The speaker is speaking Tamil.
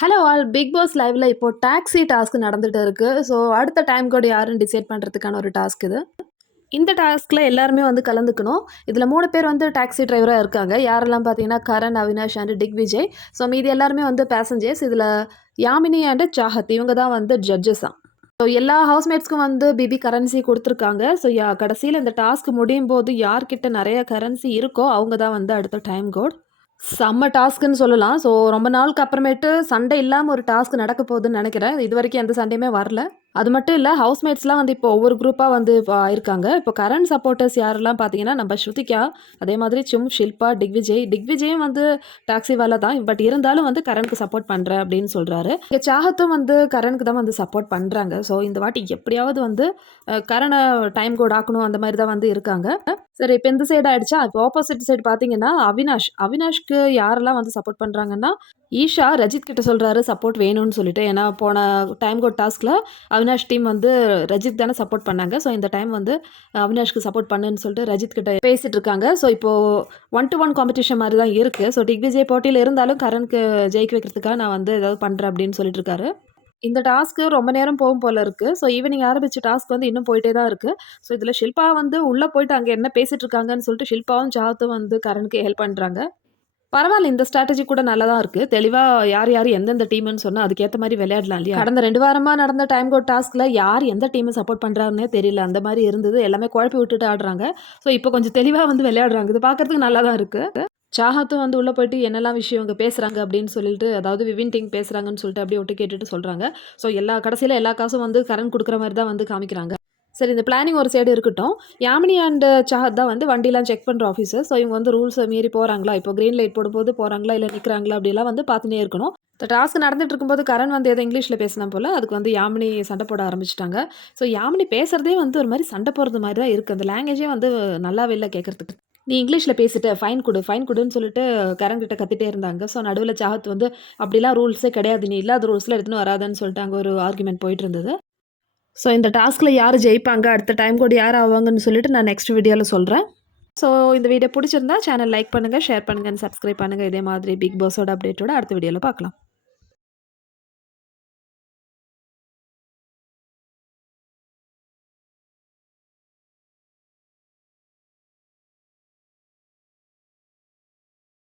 ஹலோ ஆல் பிக் பாஸ் லைவ்ல இப்போ டாக்ஸி டாஸ்க் நடந்துட்டு இருக்கு. ஸோ அடுத்த டைம் கோட் யாருன்னு டிசைட் பண்ணுறதுக்கான ஒரு டாஸ்க் இது. இந்த டாஸ்கில் எல்லாருமே வந்து கலந்துக்கணும். இதில் மூணு பேர் வந்து டாக்ஸி டிரைவராக இருக்காங்க. யாரெல்லாம் பார்த்தீங்கன்னா கரண் அவினாஷ் அண்ட் டிக் விஜய் ஸோ மீதி எல்லாருமே வந்து பேசஞ்சர்ஸ் இதில் யாமினி அண்ட் சாஹத் இவங்க தான் வந்து ஜட்ஜஸ் தான் ஸோ எல்லா ஹவுஸ்மேட்ஸ்க்கும் வந்து பிபி கரன்சி கொடுத்துருக்காங்க. ஸோ யா கடைசியில் இந்த டாஸ்க் முடியும் போது யார்கிட்ட நிறைய கரன்சி இருக்கோ அவங்க தான் வந்து அடுத்த டைம் கோட் செம்ம டாஸ்க்குன்னு சொல்லலாம். ஸோ ரொம்ப நாளுக்கு அப்புறமேட்டு சண்டை இல்லாமல் ஒரு டாஸ்க் நடக்க போகுதுன்னு நினைக்கிறேன். இது வரைக்கும் எந்த சண்டையுமே வரல. அது மட்டும் இல்லை ஹவுஸ்மேட்ஸ்லாம் வந்து இப்போ ஒவ்வொரு குரூப்பாக வந்து இப்போ ஆயிருக்காங்க இப்போ கரண்ட் சப்போர்ட்டர்ஸ் யாரெல்லாம் பார்த்தீங்கன்னா நம்ம ஸ்ருதிகா அதே மாதிரி சும் ஷில்பா டிக்விஜய் டிக்விஜயும் வந்து டாக்ஸி வேலை தான். பட் இருந்தாலும் வந்து கரண்ட்க்கு சப்போர்ட் பண்ணுறேன் அப்படின்னு சொல்கிறாரு இங்கே சாகத்தும் வந்து கரண்ட்க்கு தான் வந்து சப்போர்ட் பண்ணுறாங்க ஸோ இந்த வாட்டி எப்படியாவது வந்து கரனை கரணை டைம் கோட் ஆக்கணும் அந்த மாதிரி தான் வந்து இருக்காங்க. சரி இப்போ இந்த சைடு ஆயிடுச்சா? இப்போ ஆப்போசிட் சைடு பார்த்தீங்கன்னா அவினாஷ். அவினாஷ்க்கு யாரெல்லாம் வந்து சப்போர்ட் பண்ணுறாங்கன்னா ஈஷா ரஜித் கிட்ட சொல்கிறாரு சப்போர்ட் வேணும்னு சொல்லிட்டு. ஏன்னா போன டைம் கோட் டாஸ்கில் அவினாஷ் டீம் வந்து ரஜித் தானே சப்போர்ட் பண்ணாங்க. ஸோ இந்த டைம் வந்து அவினாஷ்க்கு சப்போர்ட் பண்ணுன்னு சொல்லிட்டு ரஜித் கிட்ட பேசிகிட்டு இருக்காங்க. ஸோ இப்போது ஒன் டு ஒன் காம்படிஷன் மாதிரி தான் இருக்குது ஸோ டிக்விஜய் போட்டியில் இருந்தாலும் கரனுக்கு ஜெயிக்க வைக்கிறதுக்காக நான் வந்து ஏதாவது பண்ணுறேன் அப்படின்னு சொல்லிட்டு இருக்காரு. இந்த டாஸ்க்கு ரொம்ப நேரம் போகும் போல இருக்குது ஸோ ஈவினிங் ஆரம்பித்த டாஸ்க் வந்து இன்னும் போயிட்டே தான் இருக்குது ஸோ இதில் ஷில்பா வந்து உள்ளே போயிட்டு அங்கே என்ன பேசிகிட்டு இருக்காங்கன்னு சொல்லிட்டு ஷில்பாவும் ஜாத்தும் வந்து கரனுக்கு ஹெல்ப் பண்ணுறாங்க பரவாயில்ல இந்த ஸ்ட்ராட்டஜி கூட நல்லா தான் இருக்குது தெளிவாக யார் யார் எந்தெந்த டீம்னு சொன்னால் அதுக்கேற்ற மாதிரி விளையாடலாம் இல்லையா? கடந்த ரெண்டு வாரமாக நடந்த டைம் கோட் டாஸ்கில் யார் எந்த டீமை சப்போர்ட் பண்ணுறாருன்னே தெரியல. அந்த மாதிரி இருந்தது. எல்லாமே குழப்பி விட்டுட்டு ஆடுறாங்க. ஸோ இப்போ கொஞ்சம் தெளிவாக வந்து விளையாடுறாங்க. இது பார்க்கறதுக்கு நல்லா தான் இருக்குது சாஹத்தும் வந்து உள்ளே போயிட்டு என்னெல்லாம் விஷயம் இங்கே பேசுகிறாங்க அப்படின்னு சொல்லிட்டு அதாவது விவின் டிங் பேசுகிறாங்கன்னு சொல்லிட்டு அப்படியே விட்டு கேட்டுட்டு சொல்கிறாங்க ஸோ எல்லா கடைசியில் எல்லா காசும் வந்து கரண்ட் கொடுக்குற மாதிரி தான் வந்து காமிக்கிறாங்க. சரி இந்த பிளானிங் ஒரு சைடு இருக்கட்டும். யாமினி அண்ட் சஹத் தான் வந்து வண்டிலாம் செக் பண்ணுற ஆஃபீஸர் ஸோ இவங்க வந்து ரூல்ஸை மீறி போகிறாங்களா இப்போ க்ரீன் லைட் போடும்போது போகிறாங்களா இல்லை நிற்கிறாங்களா அப்படிலாம் வந்து பார்த்துனே இருக்கணும். இந்த டாஸ்க் நடந்துட்டு இருக்கும்போது கரண் வந்து ஏதோ இங்கிலீஷில் பேசினா போல் அதுக்கு வந்து யாமினி சண்டை போட ஆரம்பிச்சிட்டாங்க. ஸோ யாமினி பேசுகிறதே வந்து ஒரு மாதிரி சண்டை போடுறது மாதிரி தான் இருக்குது அந்த லாங்குவேஜே வந்து நல்லாவே இல்லை கேட்குறதுக்கு நீ இங்கிலீஷில் பேசிட்ட ஃபைன் கொடு ஃபைன் கொடுன்னு சொல்லிட்டு கரங்கிட்ட கத்திட்டே இருந்தாங்க. ஸோ நடுவில் சாகத் வந்து அப்படிலாம் ரூல்ஸே கிடையாது. நீ இல்லாத ரூல்ஸில் எடுத்துன்னு வராதுன்னு சொல்லிட்டு அங்கே ஒரு ஆர்குமெண்ட் போயிட்டு இருந்தது. ஸோ இந்த டாஸ்கில் யார் ஜெயிப்பாங்க? அடுத்த டைம் கூட யார் ஆவாங்கன்னு சொல்லிட்டு நான் நெக்ஸ்ட் வீடியோவில் சொல்கிறேன் ஸோ இந்த வீடியோ பிடிச்சிருந்தா சேனல் லைக் பண்ணுங்கள் ஷேர் பண்ணுங்கள் சப்ஸ்கிரைப் பண்ணுங்கள் இதே மாதிரி பிக் பாஸோட அப்டேட்டோட அடுத்த வீடியோவில் பார்க்கலாம்.